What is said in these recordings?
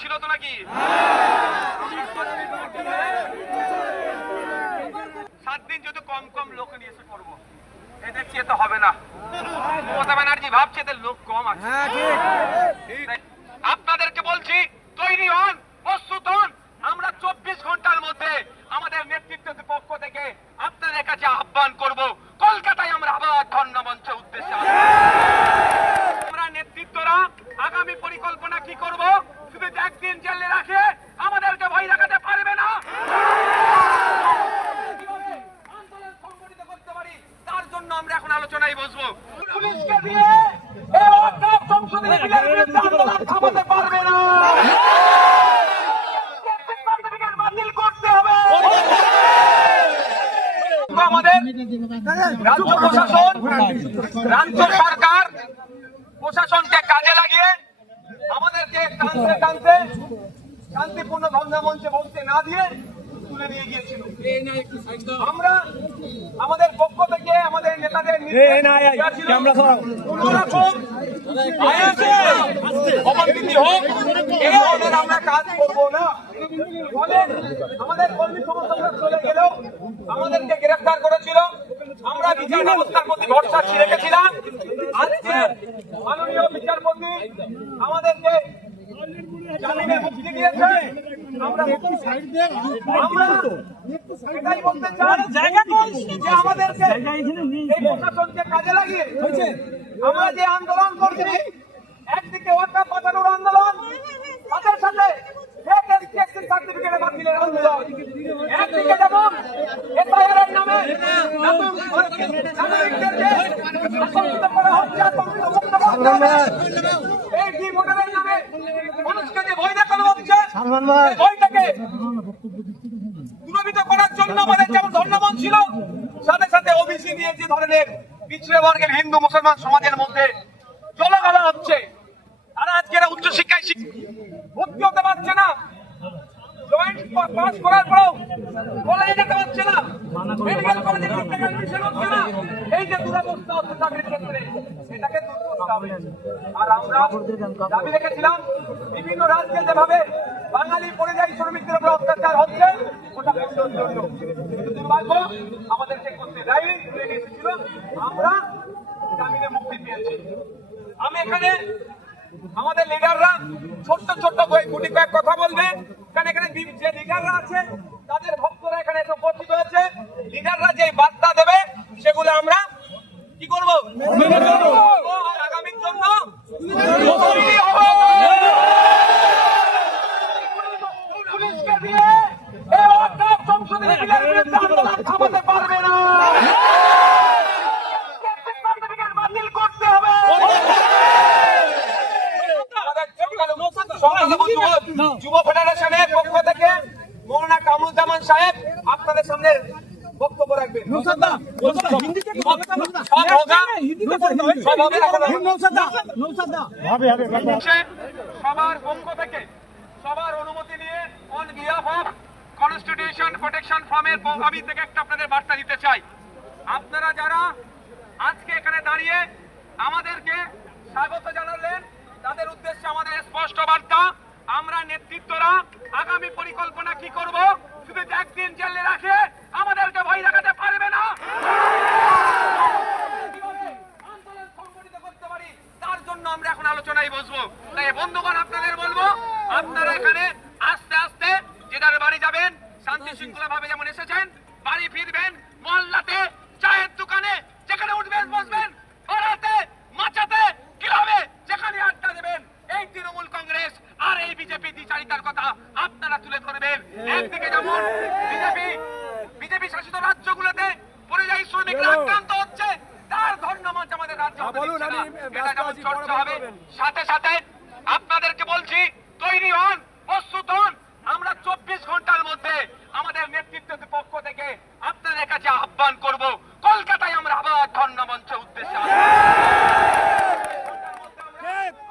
ছিল তো নাকি? সাত দিন যদি কম কম লোক নিয়ে এসে করব এই চেয়ে তো হবে না। মমতা ব্যানার্জি ভাবছে এদের লোক কম আছে। আপনাদেরকে বলছি তৈরি হন প্রস্তুত হন আমরা চব্বিশ ঘণ্টার মধ্যে আমাদের নেতৃত্বের পক্ষ থেকে আপনাদের কাছে আহ্বান করব কলকাতায় আমরা আবার ধর্ণা মঞ্চে উদ্দেশ্যে আসব। আমরা নেতৃত্বরা আগামী পরিকল্পনা কি করব শুধু একদিন জেলে রাখে আমাদেরকে ভয় দেখাতে পারবে না কীভাবে আন্দোলন সংগঠিত করতে পারি তার জন্য আমরা এখন আলোচনায় বসবো পুলিশকে দিয়ে এই অর্থাৎ সংসদীয় বিলের আন্দোলন থামাতে পারবে না। বাতিল করতে হবে। আমাদের রাজ্য প্রশাসন রাজ্য সরকার প্রশাসনকে কাজে লাগিয়ে আমাদেরকে টানতে টানতে শান্তিপূর্ণ ধর্ণা মঞ্চে বসতে না দিয়ে তুলে নিয়ে গিয়েছিল। আমরা আমাদের পক্ষ থেকে রকম আইএসএ অবনতি হোক এই আমাদের আমরা কাজ করব না আমাদের কর্মী সমর্থকরা চলে গেলেও আমাদেরকে গ্রেফতার করেছিল আমরা বিচার ব্যবস্থার প্রতি ভরসা রেখেছিলাম আজকে মাননীয় বিচারপতি আমাদেরকে জামিনে মুক্তি দিয়েছে আমরা আমরা এটাই বলতে চাই যে আমাদেরকে এই প্রশাসনকে কাজে লাগিয়ে আমরা যে আন্দোলন করছি একদিকে ওয়াকা বাঁচানোর আন্দোলন তাদের সাথে certificate বাতিলের আন্দোলন। একদিকে যেমন এর নামে নতুন করা হচ্ছে। এই ডিভোটারের নামে মানুষকে যে ভয় দেখানো হচ্ছে, ভয়টাকে করার জন্য আমাদের যেমন ধন্যবাদ ছিল সাথে ওবিসি নিয়ে যে ধরনের পিছিয়ে বর্গের হিন্দু মুসলমান সমাজের মধ্যে। চলাগালা হচ্ছে। তারা আজকে উচ্চশিক্ষায় ভর্তি হতে পারছে না। বাঙালি পরিযায়ী শ্রমিকদের উপর অত্যাচার হচ্ছে আমরা মুক্তি আমি এখানে আমাদের লিডাররা ছোট্ট ছোট্ট বই গুটি কয়েক কথা বলবে। কারণ এখানে যে লিডাররা আছে তাদের ভক্তরা এখানে এসে উপস্থিত হয়েছে লিডাররা যে বার্তা দেবে সেগুলো আমরা কি করব আর আগামীর জন্য তৈরি হব। পুলিশকে দিয়ে এই অর্থাৎ সংসদীয় বিলের বিরুদ্ধে আন্দোলন থামাতে পারবে না সার্টিফিকেট বাতিল করতে হবে আমাদের সংখ্যালঘু যুব- যুব ফেডারেশনের পক্ষ থেকে মৌলানা কামরুজ্জামান সাহেব আপনাদের সামনে বক্তব্য রাখবেন সব হোগা, সব হবে এখন। হচ্ছে সবার পক্ষ থেকে সবার অনুমতি নিয়ে on behalf of constitution protection ফর্মের আমি থেকে একটা আপনাদের বার্তা দিতে চাই। আপনারা যারা আজকে এখানে দাঁড়িয়ে আমাদেরকে স্বাগত জানালেন তাদের উদ্দেশ্যে আমাদের স্পষ্ট বার্তা আমরা নেতৃত্বরা আগামী পরিকল্পনা কি করব? শুধু একদিন জেলে রাখে আমাদেরকে ভয় দেখাতে পারবে না কীভাবে আন্দোলন সংগঠিত করতে পারি তার জন্য আমরা এখন বসবো তাই বন্ধুগণ আপনাদের বলব আপনারা এখানে আস্তে আস্তে যে যার বাড়ি যাবেন শান্তি শৃঙ্খলা ভাবে যেমন এসেছেন বাড়ি ফিরবেন মহল্লাতে চায়ের দোকানে যেখানে উঠবেন বসবেন পাড়াতে মাচাতে কীভাবে যেখানে আড্ডা দেবেন এই তৃণমূল কংগ্রেস আর এই বিজেপি দ্বিচারিতার কথা আপনারা তুলে ধরবেন। একদিকে যেমন বিজেপি বিজেপি শাসিত রাজ্যগুলোতে পরিযায়ী শ্রমিকরা আক্রান্ত হচ্ছে তার ধন্যবাদ আমাদের রাজ্য বলুন আমি এটা যেমন চর্চা হবে সাথে সাথে আপনাদেরকে বলছি তৈরি হন প্রস্তুত হন। আমরা চব্বিশ ঘণ্টার মধ্যে আমাদের নেতৃত্বের পক্ষ থেকে আপনাদের কাছে আহ্বান করব কলকাতায় আমরা আবার ধর্ণা মঞ্চে উদ্দেশ্যে আসব।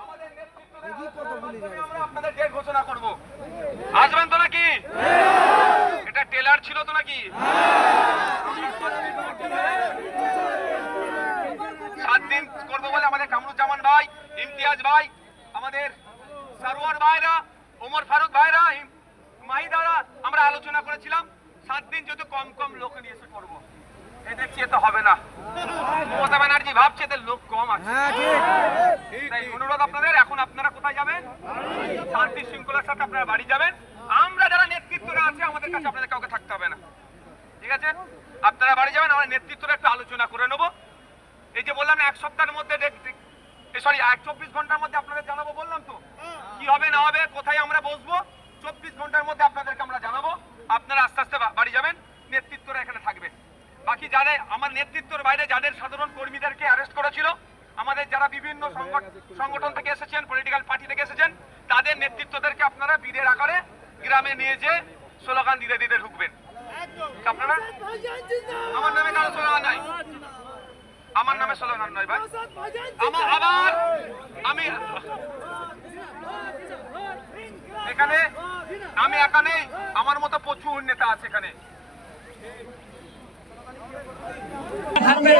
আমাদের নেতৃত্বদের আমরা আপনাদের ডেট ঘোষণা করব। আসবেন তো নাকি? এটা টেলার ছিল তো নাকি সাত দিন করব বলে আমাদের কামরুজ্জামান ভাই ইমতিয়াজ ভাই আমাদের সারোয়ার ভাইরা ওমর ফারুক ভাইরা মাহিদারা আমরা আলোচনা করেছিলাম। সাত দিন যদি কম কম লোক নিয়ে এসে করব এ দেখছি তো হবে না। মমতা ব্যানার্জি ভাবছে এদের লোক কম আছে। তাই অনুরোধ আপনাদের এখন আপনারা কোথায় যাবেন? শান্তি শৃঙ্খলার সাথে আপনারা বাড়ি যাবেন। আমরা যারা নেতৃত্বরা আছে আমাদের কাছে আপনাদের কাউকে থাকতে হবে না। ঠিক আছে? আপনারা বাড়ি যাবেন আমরা নেতৃত্বরা একটু আলোচনা করে নেব। এই যে বললাম এক সপ্তাহের মধ্যে সরি এক চব্বিশ ঘণ্টার মধ্যে আপনাদের জানাব বললাম তো। কি হবে না হবে কোথায় আমরা বসবো চব্বিশ ঘণ্টার মধ্যে আপনাদেরকে আমরা জানাব। আপনারা আস্তে আস্তে বাড়ি যাবেন নেতৃত্বরা এখানে থাকবে। বাকি যারা আমার নেতৃত্বের বাইরে যাদের সাধারণ কর্মীদেরকে অ্যারেস্ট করেছিল আমাদের যারা বিভিন্ন সংগঠন থেকে এসেছেন পলিটিক্যাল পার্টি থেকে এসেছেন তাদের নেতৃত্বদেরকে আপনারা বীরের আকারে গ্রামে নিয়ে যে স্লোগান দিতে দিতে ঢুকবেন। আপনারা? আমার নামে কারও স্লোগান নাই? আমার নামে স্লোগান নয় ভাই। আমার আবার আমি এখানে আমি এখানে আমার মতো প্রচুর নেতা আছে এখানে। আগে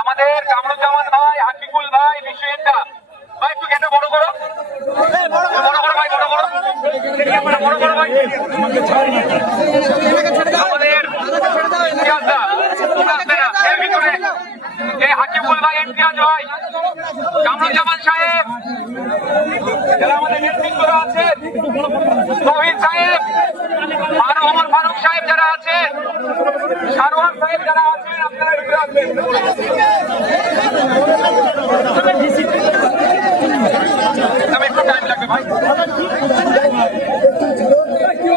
আমাদের কামরুজ্জামান ভাই হাকিকুল ভাই বিশ্বজিৎদা ভাই, একটু গেটে বড় করো? বড় করো ভাই, বড় করো। বড় করো ভাই। আমাদের এই হাকিকুল ভাই, ইমতিয়াজ ভাই কামরুজ্জামান সাহেব। যারা আমাদের নেতৃত্বরা আছেন তহিদ সাহেব আর ওমর ফারুক সাহেব যারা আছেন সারোয়ার সাহেব যারা আছেন আপনারা ভিতরে আসবেন। তবে একটু টাইম লাগবে ভাই। একটু